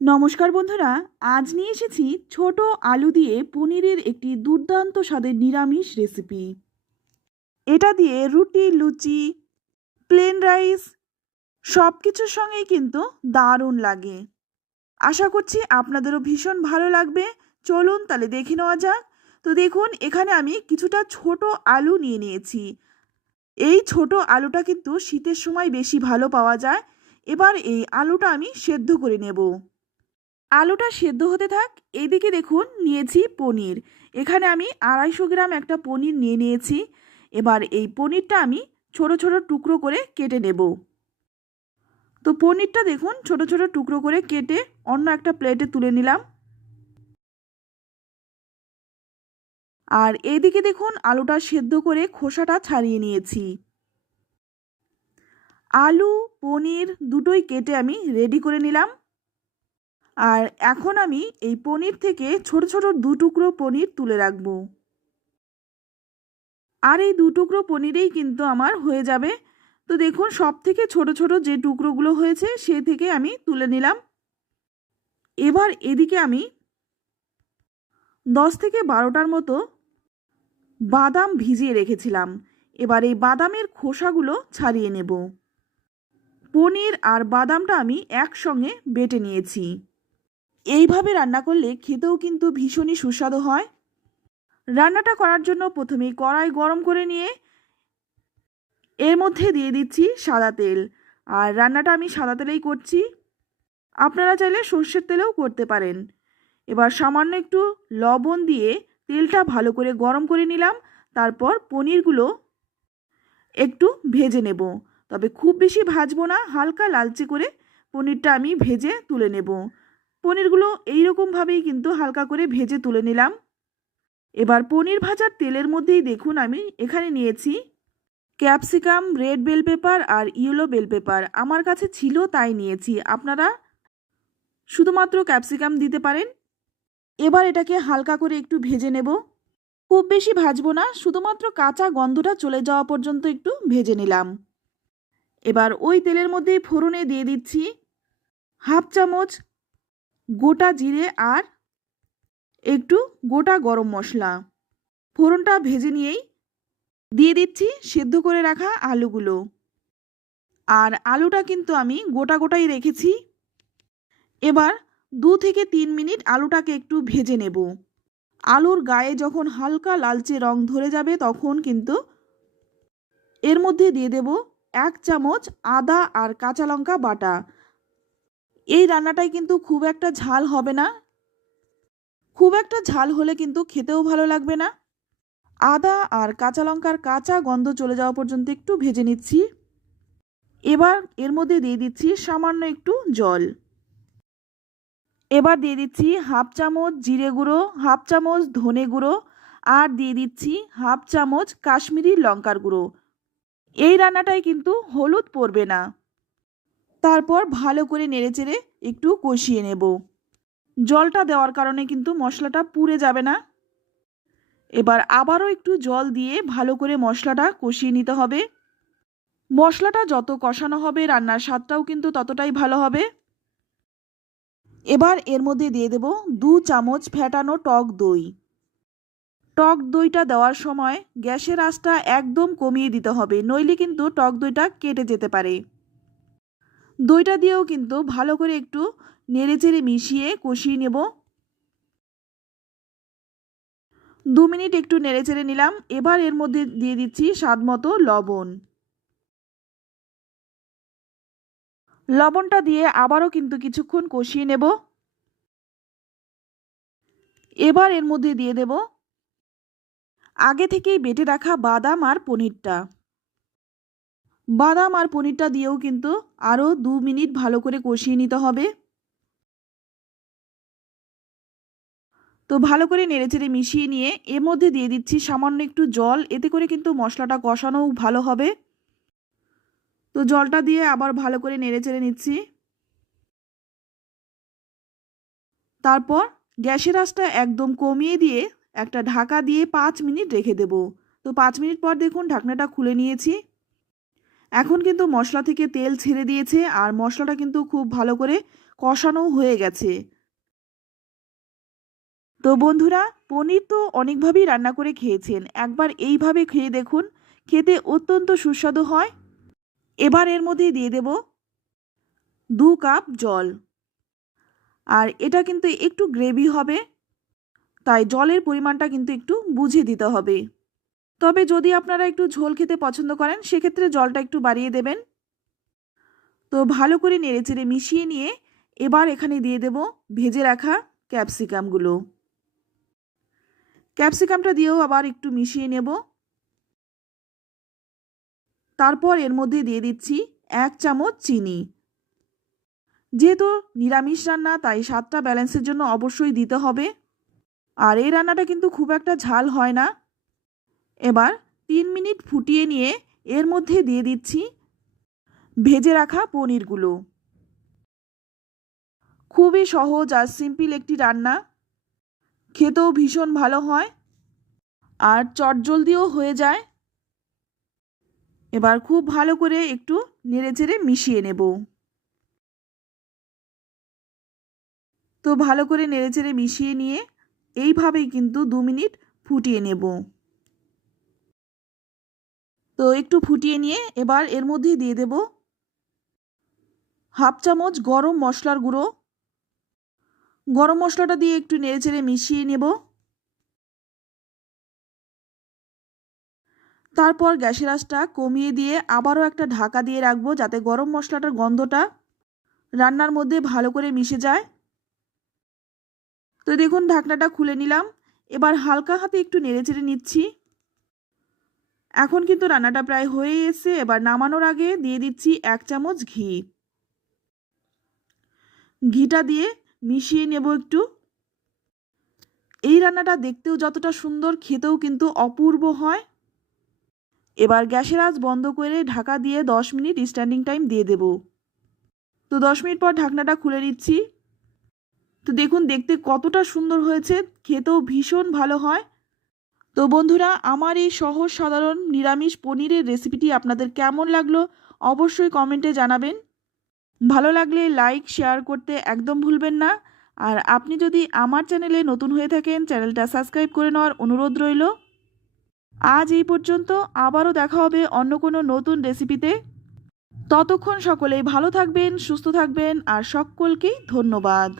নমস্কার বন্ধুরা, আজ নিয়ে এসেছি ছোট আলু দিয়ে পনিরের একটি দুর্দান্ত স্বাদের নিরামিষ রেসিপি। এটা দিয়ে রুটি, লুচি, প্লেন রাইস সব কিছুর সঙ্গেই কিন্তু দারুণ লাগে। আশা করছি আপনাদেরও ভীষণ ভালো লাগবে। চলুন তাহলে দেখে নেওয়া যাক। তো দেখুন, এখানে আমি কিছুটা ছোট আলু নিয়ে নিয়েছি। এই ছোট আলুটা কিন্তু শীতের সময় বেশি ভালো পাওয়া যায়। এবার এই আলুটা আমি সেদ্ধ করে নেব। আলুটা সেদ্ধ হতে থাক। এইদিকে দেখুন, নিয়েছি পনির। এখানে আমি 250 গ্রাম একটা পনির নিয়ে নিয়েছি। এবার এই পনিরটা আমি ছোট ছোট টুকরো করে কেটে নেব। তো পনিরটা দেখুন ছোট ছোট টুকরো করে কেটে অন্য একটা প্লেটে তুলে নিলাম। আর এইদিকে দেখুন, আলুটা সেদ্ধ করে খোসাটা ছাড়িয়ে নিয়েছি। আলু, পনির দুটোই কেটে আমি রেডি করে নিলাম। আর এখন আমি এই পনির থেকে ছোট ছোট 2 টুকরো পনির তুলে রাখবো। আর এই 2 টুকরো পনিরেই কিন্তু আমার হয়ে যাবে। তো দেখুন, সব থেকে ছোট ছোট যে টুকরোগুলো হয়েছে সে থেকে আমি তুলে নিলাম। এবার এদিকে আমি 10 থেকে 12টার মতো বাদাম ভিজিয়ে রেখেছিলাম। এবার এই বাদামের খোসাগুলো ছাড়িয়ে নেব। পনির আর বাদামটা আমি একসঙ্গে বেটে নিয়েছি। এইভাবে রান্না করলে খেতেও কিন্তু ভীষণই সুস্বাদু হয়। রান্নাটা করার জন্য প্রথমেই কড়াই গরম করে নিয়ে এর মধ্যে দিয়ে দিচ্ছি সাদা তেল। আর রান্নাটা আমি সাদা তেলেই করছি। আপনারা চাইলে সর্ষের তেলেও করতে পারেন। এবার সামান্য একটু লবণ দিয়ে তেলটা ভালো করে গরম করে নিলাম। তারপর পনিরগুলো একটু ভেজে নেব। তবে খুব বেশি ভাজবো না, হালকা লালচে করে পনিরটা আমি ভেজে তুলে নেব। পনিরগুলো এইরকমভাবেই কিন্তু হালকা করে ভেজে তুলে নিলাম। এবার পনির ভাজার তেলের মধ্যেই দেখুন, আমি এখানে নিয়েছি ক্যাপসিকাম, রেড বেল পেপার আর ইয়েলো বেল পেপার। আমার কাছে ছিল তাই নিয়েছি, আপনারা শুধুমাত্র ক্যাপসিকাম দিতে পারেন। এবার এটাকে হালকা করে একটু ভেজে নেব। খুব বেশি ভাজবো না, শুধুমাত্র কাঁচা গন্ধটা চলে যাওয়া পর্যন্ত একটু ভেজে নিলাম। এবার ওই তেলের মধ্যেই ফোড়নে দিয়ে দিচ্ছি হাফ চামচ গোটা জিরে আর একটু গোটা গরম মশলা। ফোড়নটা ভেজে নিয়েই দিয়ে দিচ্ছি সেদ্ধ করে রাখা আলুগুলো। আর আলুটা কিন্তু আমি গোটা গোটাই রেখেছি। এবার 2 থেকে 3 মিনিট আলুটাকে একটু ভেজে নেব। আলুর গায়ে যখন হালকা লালচে রং ধরে যাবে তখন কিন্তু এর মধ্যে দিয়ে দেব 1 চামচ আদা আর কাঁচা লঙ্কা বাটা। এই রান্নাটায় কিন্তু খুব একটা ঝাল হবে না। খুব একটা ঝাল হলে কিন্তু খেতেও ভালো লাগবে না। আদা আর কাঁচা লঙ্কার কাঁচা গন্ধ চলে যাওয়া পর্যন্ত একটু ভেজে নিচ্ছি। এবার এর মধ্যে দিয়ে দিচ্ছি সামান্য একটু জল। এবার দিয়ে দিচ্ছি হাফ চামচ জিরে গুঁড়ো, হাফ চামচ ধনে গুঁড়ো আর দিয়ে দিচ্ছি হাফ চামচ কাশ্মীরি লঙ্কার গুঁড়ো। এই রান্নাটায় কিন্তু হলুদ পড়বে না। তারপর ভালো করে নেড়েচেড়ে একটু কষিয়ে নেব। জলটা দেওয়ার কারণে কিন্তু মশলাটা পুড়ে যাবে না। এবার আবারও একটু জল দিয়ে ভালো করে মশলাটা কষিয়ে নিতে হবে। মশলাটা যত কষানো হবে রান্নার স্বাদটাও কিন্তু ততটাই ভালো হবে। এবার এর মধ্যে দিয়ে দেব 2 চামচ ফ্যাটানো টক দই। টক দইটা দেওয়ার সময় গ্যাসের আঁচটা একদম কমিয়ে দিতে হবে, নইলে কিন্তু টক দইটা কেটে যেতে পারে। দইটা দিয়েও কিন্তু ভালো করে একটু নেড়েচেড়ে মিশিয়ে কষিয়ে নেব। 2 মিনিট একটু নেড়েচেড়ে নিলাম। এবার এর মধ্যে দিয়ে দিচ্ছি স্বাদমতো লবণ। লবণটা দিয়ে আবারও কিন্তু কিছুক্ষণ কষিয়ে নেব। এবার এর মধ্যে দিয়ে দেব আগে থেকেই বেটে রাখা বাদাম আর পনিরটা। বাদাম আর পনিরটা দিয়েও কিন্তু আরও 2 মিনিট ভালো করে কষিয়ে নিতে হবে। তো ভালো করে নেড়েচেড়ে মিশিয়ে নিয়ে এর মধ্যে দিয়ে দিচ্ছি সামান্য একটু জল, এতে করে কিন্তু মশলাটা কষানোও ভালো হবে। তো জলটা দিয়ে আবার ভালো করে নেড়েচেড়ে নিচ্ছি। তারপর গ্যাসের আঁচটা একদম কমিয়ে দিয়ে একটা ঢাকা দিয়ে 5 মিনিট রেখে দেব। তো 5 মিনিট পর দেখুন ঢাকনাটা খুলে নিয়েছি। এখন কিন্তু মশলা থেকে তেল ছেড়ে দিয়েছে আর মশলাটা কিন্তু খুব ভালো করে কষানো হয়ে গেছে। তো বন্ধুরা, পনির তো অনেকভাবেই রান্না করে খেয়েছেন, একবার এইভাবে খেয়ে দেখুন, খেতে অত্যন্ত সুস্বাদু হয়। এবার এর মধ্যে দিয়ে দেব 2 কাপ জল। আর এটা কিন্তু একটু গ্রেভি হবে, তাই জলের পরিমাণটা কিন্তু একটু বুঝে দিতে হবে। তবে যদি আপনারা একটু ঝোল খেতে পছন্দ করেন সেক্ষেত্রে জলটা একটু বাড়িয়ে দেবেন। তো ভালো করে নেড়েচেড়ে মিশিয়ে নিয়ে এবার এখানে দিয়ে দেব ভেজে রাখা ক্যাপসিকামগুলো। ক্যাপসিকামটা দিয়েও আবার একটু মিশিয়ে নেব। তারপর এর মধ্যে দিয়ে দিচ্ছি 1 চামচ চিনি। যেহেতু নিরামিষ রান্না তাই স্বাদটা ব্যালেন্সের জন্য অবশ্যই দিতে হবে। আর এই রান্নাটা কিন্তু খুব একটা ঝাল হয় না। এবার 3 মিনিট ফুটিয়ে নিয়ে এর মধ্যে দিয়ে দিচ্ছি ভেজে রাখা পনিরগুলো। খুবই সহজ আর সিম্পল একটি রান্না, খেতেও ভীষণ ভালো হয় আর চটজলদিও হয়ে যায়। এবার খুব ভালো করে একটু নেড়েচেড়ে মিশিয়ে নেব। তো ভালো করে নেড়েচেড়ে মিশিয়ে নিয়ে এইভাবেই কিন্তু 2 মিনিট ফুটিয়ে নেব। তো একটু ফুটিয়ে নিয়ে এবার এর মধ্যে দিয়ে দেব 1/2 চামচ গরম মশলার গুঁড়ো। গরম মশলাটা দিয়ে একটু নেড়েচেড়ে মিশিয়ে নেব। তারপর গ্যাসের আঁচটা কমিয়ে দিয়ে আবারও একটা ঢাকা দিয়ে রাখবো, যাতে গরম মশলাটার গন্ধটা রান্নার মধ্যে ভালো করে মিশে যায়। তো দেখুন ঢাকনাটা খুলে নিলাম। এবার হালকা হাতে একটু নেড়েচেড়ে নিচ্ছি। এখন কিন্তু রান্নাটা প্রায় হয়ে এসেছে। এবার নামানোর আগে দিয়ে দিচ্ছি 1 চামচ ঘি। ঘিটা দিয়ে মিশিয়ে নেব একটু। এই রান্নাটা দেখতেও যতটা সুন্দর, খেতেও কিন্তু অপূর্ব হয়। এবার গ্যাসের আঁচ বন্ধ করে ঢাকা দিয়ে 10 মিনিট স্ট্যান্ডিং টাইম দিয়ে দেব। তো 10 মিনিট পর ঢাকনাটা খুলে নিচ্ছি। তো দেখুন দেখতে কতটা সুন্দর হয়েছে, খেতেও ভীষণ ভালো হয়। তো বন্ধুরা, আমার এই সহজ সাধারণ নিরামিষ পনিরের রেসিপিটি আপনাদের কেমন লাগলো অবশ্যই কমেন্টে জানাবেন। ভালো লাগলে লাইক শেয়ার করতে একদম ভুলবেন না। আর আপনি যদি আমার চ্যানেলে নতুন হয়ে থাকেন চ্যানেলটা সাবস্ক্রাইব করে নেওয়ার অনুরোধ রইল। আজ এই পর্যন্ত, আবারও দেখা হবে অন্য কোনো নতুন রেসিপিতে। ততক্ষণ সকলেই ভালো থাকবেন, সুস্থ থাকবেন আর সকলকেই ধন্যবাদ।